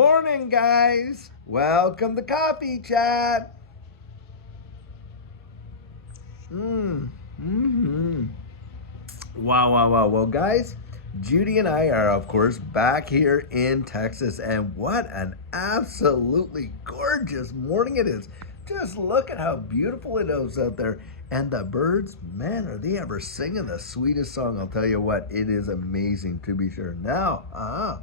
Morning, guys. Welcome to Coffee Chat. Mm-hmm. Wow. Well, guys, Judy and I are, of course, back here in Texas, and what an absolutely gorgeous morning it is. Just look at how beautiful it is out there. And the birds, man, are they ever singing the sweetest song? I'll tell you what, it is amazing to be sure. Now,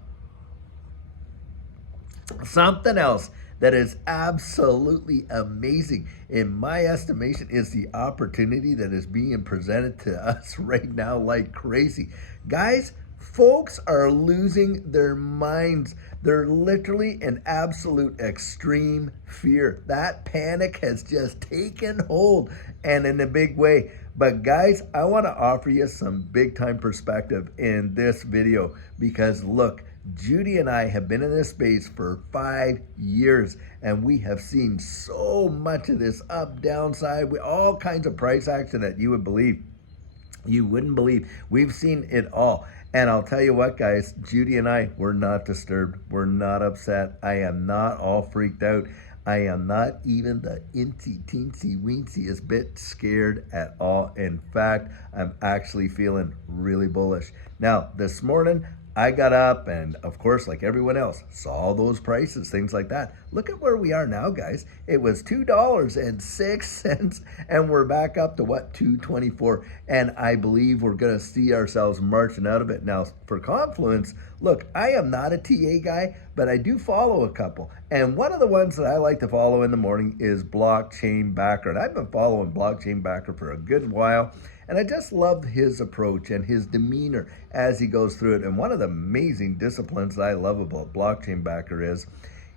something else that is absolutely amazing, in my estimation, is the opportunity that is being presented to us right now like crazy. Guys, folks are losing their minds. They're literally in absolute extreme fear. That panic has just taken hold, and in a big way. But guys, I want to offer you some big time perspective in this video because look, Judy and I have been in this space for 5 years, and we have seen so much of this up, downside, all kinds of price action that you wouldn't believe. We've seen it all. And I'll tell you what, guys, Judy and I, we're not disturbed. We're not upset. I am not all freaked out. I am not even the teensy weensy bit scared at all. In fact, I'm actually feeling really bullish. Now, this morning, I got up and, of course, like everyone else, saw those prices, things like that. Look at where we are now, guys. It was $2.06, and we're back up to, what, $2.24. And I believe we're going to see ourselves marching out of it. Now, for Confluence, look, I am not a TA guy, but I do follow a couple. And one of the ones that I like to follow in the morning is Blockchain Backer. And I've been following Blockchain Backer for a good while. And I just love his approach and his demeanor as he goes through it. And one of the amazing disciplines that I love about Blockchain Backer is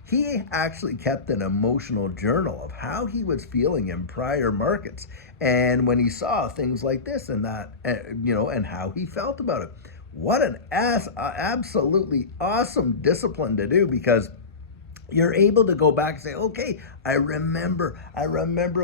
he actually kept an emotional journal of how he was feeling in prior markets. And when he saw things like this and that, and how he felt about it. What an absolutely awesome discipline to do, because you're able to go back and say, okay, I remember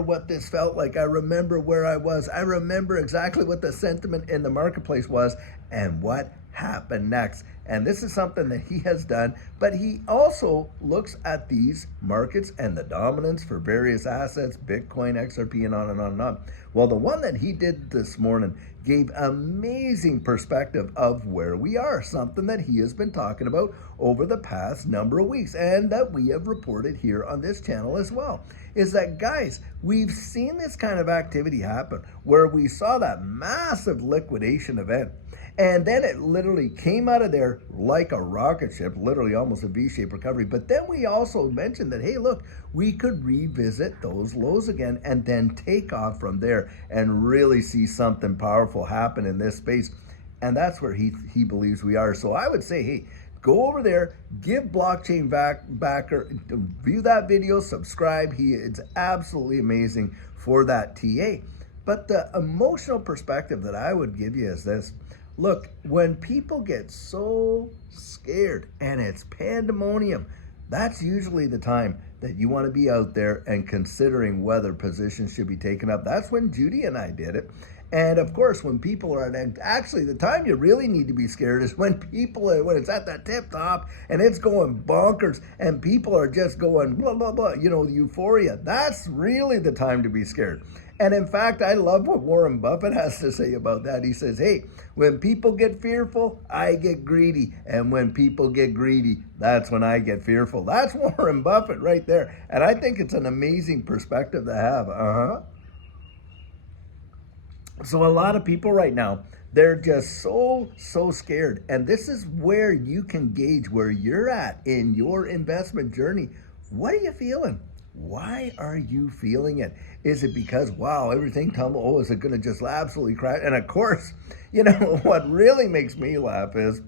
what this felt like. I remember where I was. I remember exactly what the sentiment in the marketplace was and what happened next. And this is something that he has done, but he also looks at these markets and the dominance for various assets, Bitcoin, XRP, and on and on and on. Well, the one that he did this morning gave amazing perspective of where we are, something that he has been talking about over the past number of weeks and that we have reported here on this channel as well, is that, guys, we've seen this kind of activity happen where we saw that massive liquidation event. And then it literally came out of there like a rocket ship, literally almost a V-shaped recovery. But then we also mentioned that, hey, look, we could revisit those lows again and then take off from there and really see something powerful happen in this space. And that's where he believes we are. So I would say, hey, go over there, give Blockchain Backer, view that video, subscribe. It's absolutely amazing for that TA. But the emotional perspective that I would give you is this. Look, when people get so scared and it's pandemonium, that's usually the time that you want to be out there and considering whether positions should be taken up. That's when Judy and I did it. And of course, when people are, and actually the time you really need to be scared is when when it's at that tip top and it's going bonkers and people are just going blah, blah, blah, euphoria. That's really the time to be scared. And in fact, I love what Warren Buffett has to say about that. He says, hey, when people get fearful, I get greedy. And when people get greedy, that's when I get fearful. That's Warren Buffett right there. And I think it's an amazing perspective to have. So a lot of people right now, they're just so scared. And this is where you can gauge where you're at in your investment journey. What are you feeling? Why are you feeling it? Is it because, wow, everything tumble? Oh, is it going to just absolutely crash? And of course, what really makes me laugh is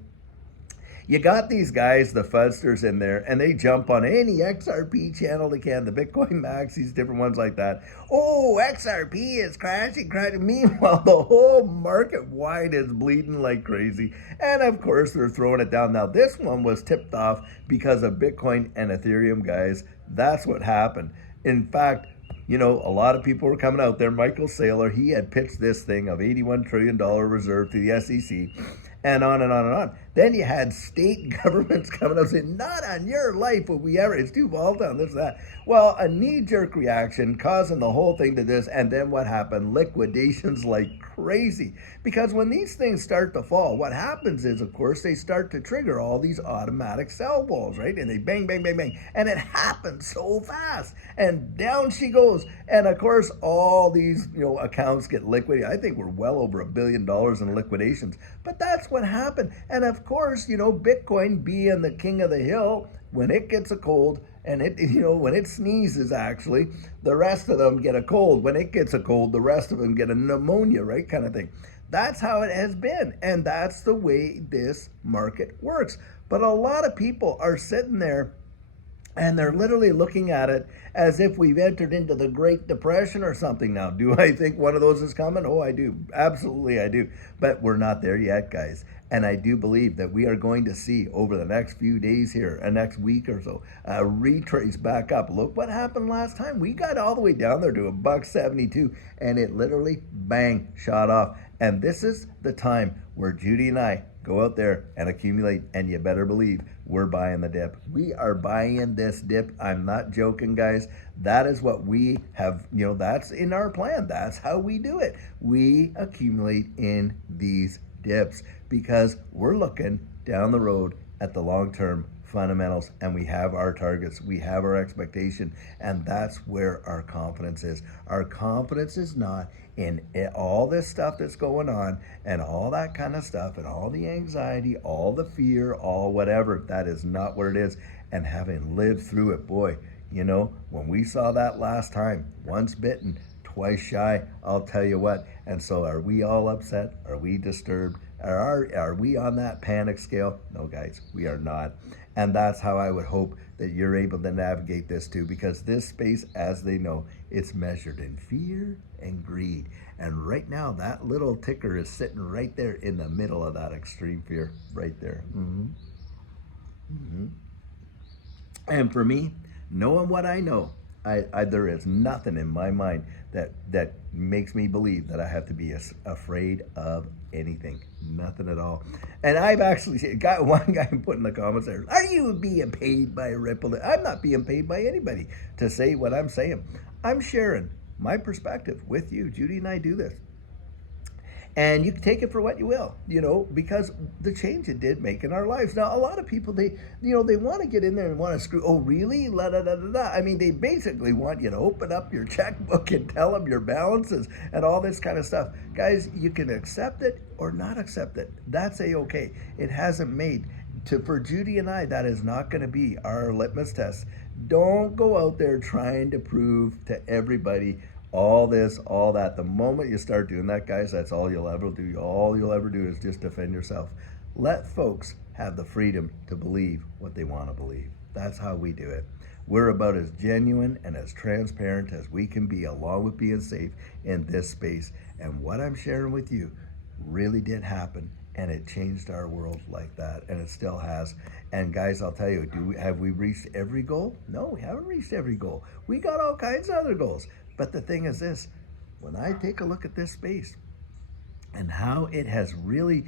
you got these guys, the Fuddsters in there, and they jump on any XRP channel they can, the Bitcoin Maxis, different ones like that. Oh, XRP is crashing. Meanwhile, the whole market wide is bleeding like crazy. And of course, they're throwing it down. Now, this one was tipped off because of Bitcoin and Ethereum, guys. That's what happened. In fact, a lot of people were coming out there. Michael Saylor, he had pitched this thing of $81 trillion reserve to the SEC, and on and on and on. Then you had state governments coming out saying, not on your life would we ever, it's too volatile, this, that. Well, a knee-jerk reaction causing the whole thing to this, and then what happened? Liquidations like crazy. Because when these things start to fall, what happens is, of course, they start to trigger all these automatic sell walls, right? And they bang, bang, bang, bang. And it happens so fast. And down she goes. And of course, all these, accounts get liquidated. I think we're well over $1 billion in liquidations. But that's what happened. And of course, Bitcoin being the king of the hill, when it gets a cold, and when it sneezes, actually, the rest of them get a cold. When it gets a cold, the rest of them get a pneumonia, right? Kind of thing. That's how it has been. And that's the way this market works. But a lot of people are sitting there and they're literally looking at it as if we've entered into the Great Depression or something now. Do I think one of those is coming? Oh, I do. Absolutely, I do. But we're not there yet, guys. And I do believe that we are going to see over the next few days here, next week or so, a retrace back up. Look what happened last time. We got all the way down there to $1.72, and it literally, bang, shot off. And this is the time where Judy and I go out there and accumulate, and you better believe we're buying the dip. We are buying this dip. I'm not joking, guys. That is what we have, that's in our plan. That's how we do it. We accumulate in these dips because we're looking down the road at the long-term fundamentals, and we have our targets, we have our expectation, and that's where our confidence is. Our confidence is not in all this stuff that's going on and all that kind of stuff and all the anxiety, all the fear, all whatever. That is not what it is. And having lived through it, boy, when we saw that last time, once bitten, twice shy, I'll tell you what. And so are we all upset? Are we disturbed? Are we on that panic scale? No, guys, we are not. And that's how I would hope that you're able to navigate this too, because this space, as they know, it's measured in fear and greed. And right now, that little ticker is sitting right there in the middle of that extreme fear, right there. And for me, knowing what I know, there is nothing in my mind that makes me believe that I have to be afraid of anything. Nothing at all. And I've actually got one guy put in the comments there, are you being paid by Ripple? I'm not being paid by anybody to say what I'm saying. I'm sharing my perspective with you. Judy and I do this. And you can take it for what you will, because the change it did make in our lives. Now, a lot of people, they want to get in there and want to screw, oh, really? La, da, da, da, da. I mean, they basically want you to open up your checkbook and tell them your balances and all this kind of stuff. Guys, you can accept it or not accept it. That's A-okay. It hasn't made, for Judy and I, that is not going to be our litmus test. Don't go out there trying to prove to everybody all this, all that. The moment you start doing that, guys, that's all you'll ever do. All you'll ever do is just defend yourself. Let folks have the freedom to believe what they want to believe. That's how we do it. We're about as genuine and as transparent as we can be, along with being safe in this space. And what I'm sharing with you really did happen, and it changed our world like that, and it still has. And guys, I'll tell you, have we reached every goal? No, we haven't reached every goal. We got all kinds of other goals. But the thing is this, when I take a look at this space and how it has really,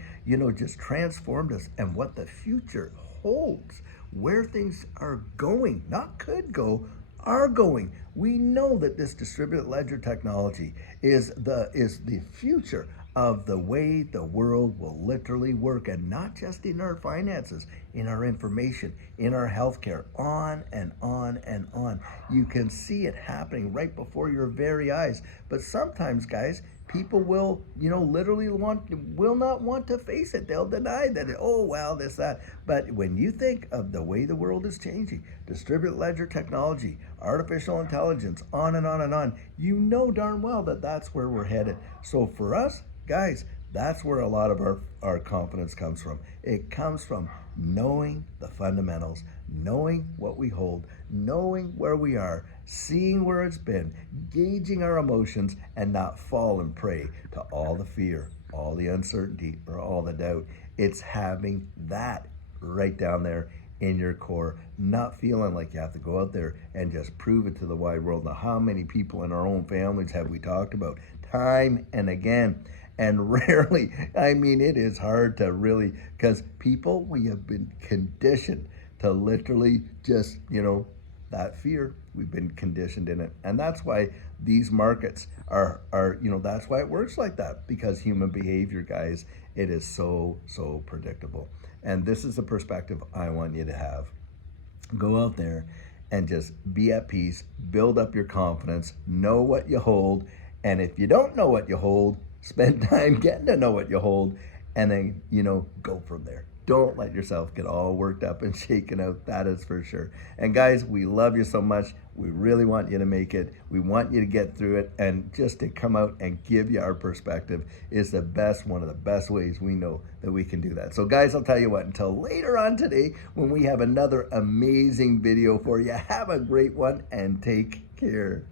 just transformed us and what the future holds, where things are going, not could go, are going. We know that this distributed ledger technology is the future of the way the world will literally work, and not just in our finances, in our information, in our healthcare, on and on and on. You can see it happening right before your very eyes. But sometimes, guys, people will, literally will not want to face it. They'll deny that, oh, well, this, that. But when you think of the way the world is changing, distributed ledger technology, artificial intelligence, on and on and on, you know darn well that that's where we're headed. So for us, guys, that's where a lot of our confidence comes from. It comes from knowing the fundamentals, knowing what we hold, knowing where we are, seeing where it's been, gauging our emotions, and not falling prey to all the fear, all the uncertainty, or all the doubt. It's having that right down there in your core, not feeling like you have to go out there and just prove it to the wide world. Now, how many people in our own families have we talked about time and again? And rarely, I mean, it is hard to really, because people, we have been conditioned to literally just, that fear. We've been conditioned in it. And that's why these markets are that's why it works like that, because human behavior, guys, it is so predictable. And this is the perspective I want you to have. Go out there and just be at peace, build up your confidence, know what you hold. And if you don't know what you hold, spend time getting to know what you hold, and then, go from there. Don't let yourself get all worked up and shaken out. That is for sure. And guys, we love you so much. We really want you to make it. We want you to get through it. And just to come out and give you our perspective is one of the best ways we know that we can do that. So guys, I'll tell you what, until later on today, when we have another amazing video for you, have a great one and take care.